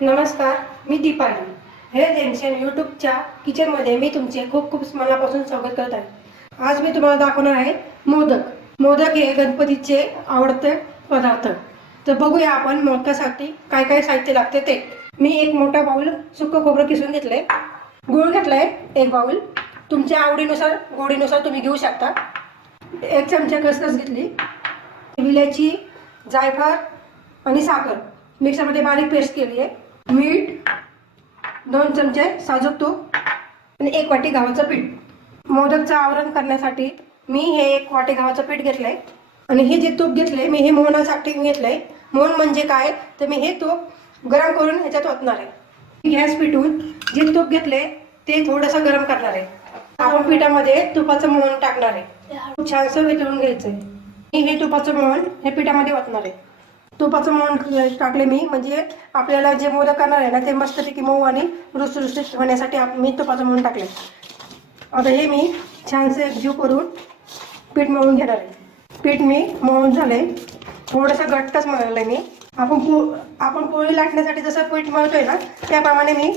नमस्कार, मी दीपाली. हे जंक्शन यूट्यूबच्या किचनमध्ये मी तुमचे खूप खूप मनापासून स्वागत करत आहे. आज मी तुम्हाला दाखवणार आहे मोदक. मोदक हे गणपतीचे आवडते पदार्थ. तर बघूया आपण मोदकासाठी काय काय साहित्य लागते ते. मी एक मोठा बाउल सुकं खोबरं किसून घेतलंय. गूळ घेतलाय एक बाउल. तुमच्या आवडीनुसार गोडीनुसार तुम्ही घेऊ शकता. एक चमचा खसखस घेतली. विलायची, जायफळ आणि साखर मिक्सरमध्ये बारीक पेस्ट केली आहे. मीठ, 2 चमचे साजूक तूप आणि 1 वाटी गव्हाचं पीठ. मोदकचं आवरण करण्यासाठी मी हे 1 वाटी गव्हाचं पीठ घेतलंय आणि हे जे तूप घेतलंय मी हे मोहनासाठी घेतलंय. मोहन म्हणजे काय तर मी हे तूप गरम करून ह्याच्यात ओतणार आहे. गॅस पेटवून जे तूप घेतले ते थोडंसं गरम करणार आहे. आपण पिठामध्ये तुपाचं मोहन टाकणार आहे. छानसं वितळून घ्यायचंय. मी हे तुपाचं मोहन हे पिठामध्ये ओतणार आहे. तुपाचं मोहन टाकले मी म्हणजे आपल्याला जे मोदक करणार आहे ना ते मस्तपैकी मऊ आणि रुसरुसीत होण्यासाठी मी तुपाचं मोहन टाकले. आता हे मी छानसे एकजीव करून पीठ मळून घेणार आहे. पीठ मी मळून झालंय. थोडंसं घट्टच मळलंय मी. आपण पोळी लाटण्यासाठी जसं पीठ मळतोय ना त्याप्रमाणे मी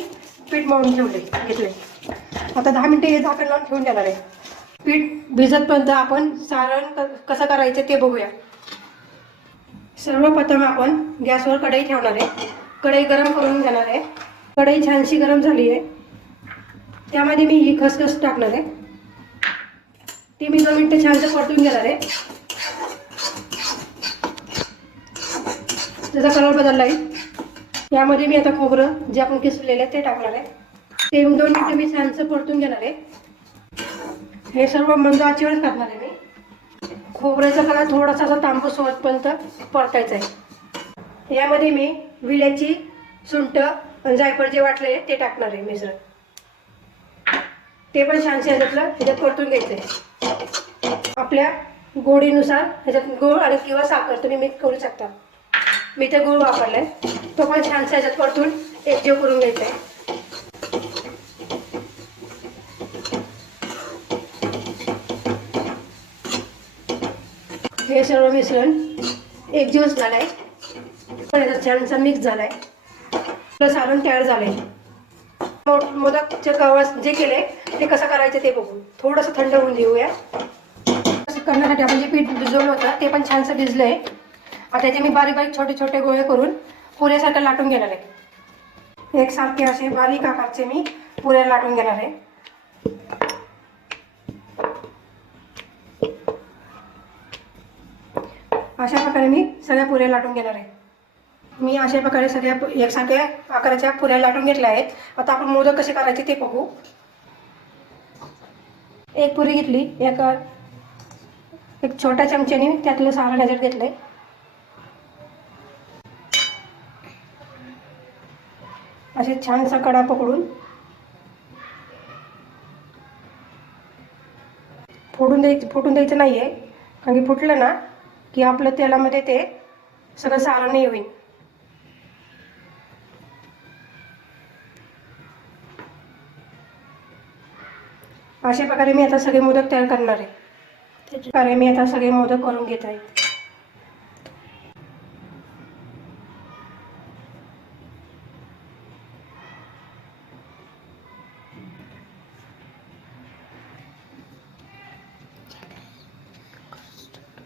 पीठ मळून घेतले. आता 10 मिनिटं हे झाकण लावून ठेवून देणार आहे. पीठ भिजतपर्यंत आपण सारण कसं करायचं ते बघूया. सर्वप्रथम आपण गॅसवर कढई ठेवणार आहे. कढई गरम करून घेणार आहे. कढई छानशी गरम झाली आहे. त्यामध्ये मी ही खसखस टाकणार आहे. ती मी 2 मिनिटं छानसं परतून घेणार आहे. त्याचा कलर बदलला आहे. यामध्ये मी आता खोबरं जे आपण किसलेलं आहे ते टाकणार आहे. ते 2 मिनिटं मी छानसं परतून घेणार आहे. हे सर्व मंद आचेवरच करणार आहे मी. खोबऱ्याचा कलर थोडासा असा तांबूस होतपर्यंत परतायचा आहे. यामध्ये मी विलायची, सुंठ आणि जायफळ जे वाटले ते टाकणार आहे मिश्रण. ते पण छानसे ह्याच्यात परतून घ्यायचं आहे. आपल्या गोडीनुसार ह्याच्यात गूळ आणि किंवा साखर तुम्ही मिक्स करू शकता. मी ते गूळ वापरलाय. तो पण छानसे ह्याच्यात परतून एकजीव करून घ्यायचा आहे. हे सर्व मिश्रण एकजीवच झालंय. पण याचा छानसा मिक्स झालाय. सारण तयार झालंय. मोदकचे कवच जे केले ते कसं करायचं ते बघू. थोडंसं थंड होऊन देऊया. करण्यासाठी आपण जे पीठ भिजवलं होतं ते पण छानसं भिजलंय. आता त्याचे मी बारीक बारीक छोटे छोटे गोळे करून पुऱ्यासारखं लाटून घेणार आहे. एकसारखे असे बारीक आकारचे मी पुऱ्या लाटून घेणार आहे. अशा प्रकारे मी सगळ्या पुऱ्या लाटून घेणार आहे. मी अशा प्रकारे सगळ्या एकसारख्या आकाराच्या पुऱ्या लाटून घेतल्या आहेत. आता आपण मोदक कसे करायचे ते बघू. एक पुरी घेतली. एक छोट्या चमच्याने त्यातलं सारण ह्याच्यात घेतलंय. असे छानसा कडा पकडून फुटून द्यायचं नाहीये. कारण की फुटलं ना की आपलं तेलामध्ये ते सगळं सारण नाही होईल. अशा प्रकारे मी आता सगळे मोदक तयार करणार आहे. त्याप्रकारे मी आता सगळे मोदक करून घेत आहे.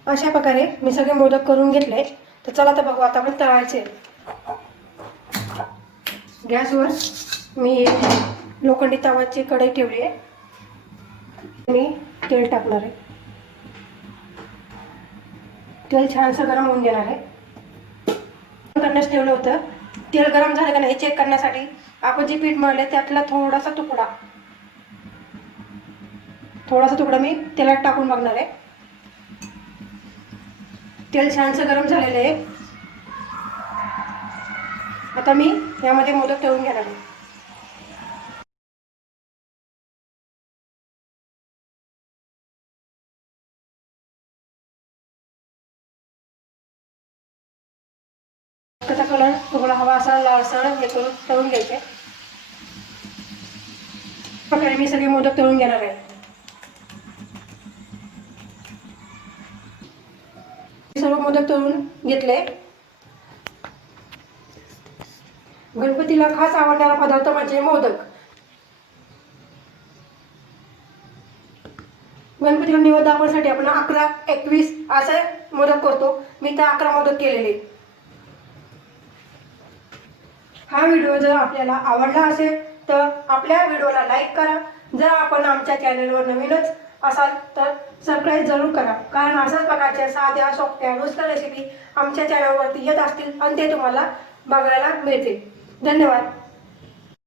अशा प्रकारे मी सगळे मोदक करून घेतले. तर चला तर बघू आता आपण तळायचे. गॅसवर मी लोखंडी तवाची कढई ठेवली आहे. मी तेल टाकणार आहे. तेल छानसं गरम होऊन देणार आहे. करण्यास ठेवलं होतं. तेल गरम झालं का नाही हे चेक करण्यासाठी आपण जे पीठ मळले त्यातला थोडासा तुकडा मी तेलात टाकून बघणार आहे. तेल छानसं गरम झालेलं आहे. आता मी यामध्ये मोदक तळून घेणार आहे. त्याचा कलर थोडा हवा असा लालसर हे करून तळून घ्यायचे. प्रकारे मी सगळे मोदक तळून घेणार आहे. सर्व मोदक तळून घेतले. गणपतीला खास आवडणारा पदार्थ म्हणजे मोदक. गणपतीला निवेद दाखवण्यासाठी आपण 11, 21 असे मोदक करतो. मी तर 11 मोदक केलेले. हा व्हिडिओ जर आपल्याला आवडला असेल तर आपल्या व्हिडिओला लाईक करा. जर आपण आमच्या चॅनलवर नवीनच असाल तर सबस्क्राईब जरूर करा, कारण अशाच प्रकारच्या साध्या सोप्या रुचकर रेसिपी आमच्या चॅनलवरती येत असतील आणि ते तुम्हाला बघायला मिळतील. धन्यवाद.